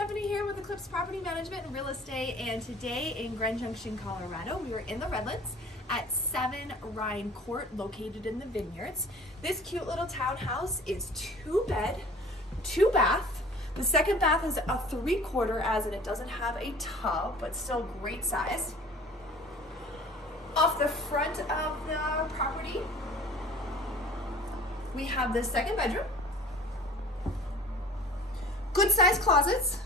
Stephanie here with Eclipse Property Management and Real Estate, and today in Grand Junction, Colorado, we are in the Redlands at 7 Rhine Court, located in the Vineyards. This cute little townhouse is 2-bed, 2-bath. The second bath is a 3/4, as in it doesn't have a tub, but still great size. Off the front of the property, we have the second bedroom. Good sized closets.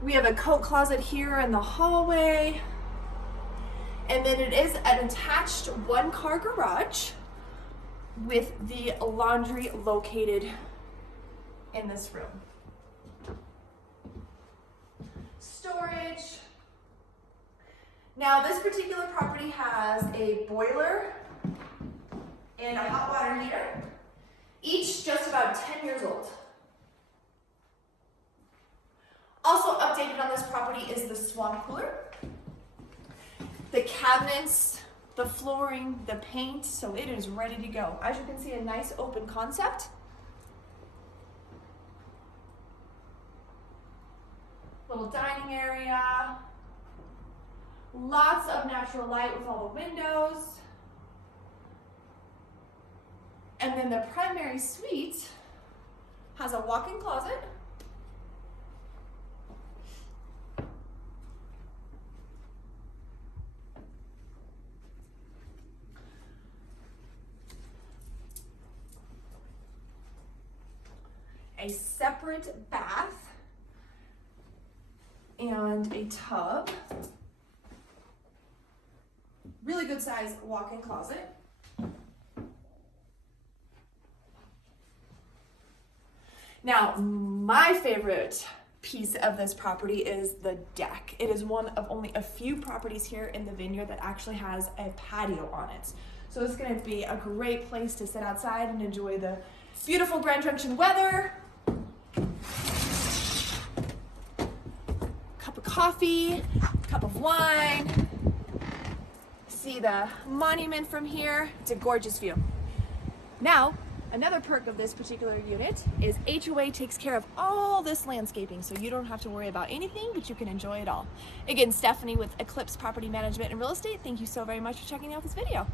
We have a coat closet here in the hallway. And then it is an attached 1-car garage with the laundry located in this room. Storage. Now this particular property has a boiler and a hot water heater, each just about 10 years old. Also updated on this property is the swamp cooler, the cabinets, the flooring, the paint, so it is ready to go. As you can see, a nice open concept. Little dining area, lots of natural light with all the windows. And then the primary suite has a walk-in closet, a separate bath, and a tub. Really good size walk-in closet. Now, my favorite piece of this property is the deck. It is one of only a few properties here in the Vineyard that actually has a patio on it. So it's gonna be a great place to sit outside and enjoy the beautiful Grand Junction weather. Cup of coffee, cup of wine. See the monument from here. It's a gorgeous view. Now, another perk of this particular unit is HOA takes care of all this landscaping, so you don't have to worry about anything, but you can enjoy it all. Again, Stephanie with Eclipse Property Management and Real Estate, thank you so very much for checking out this video.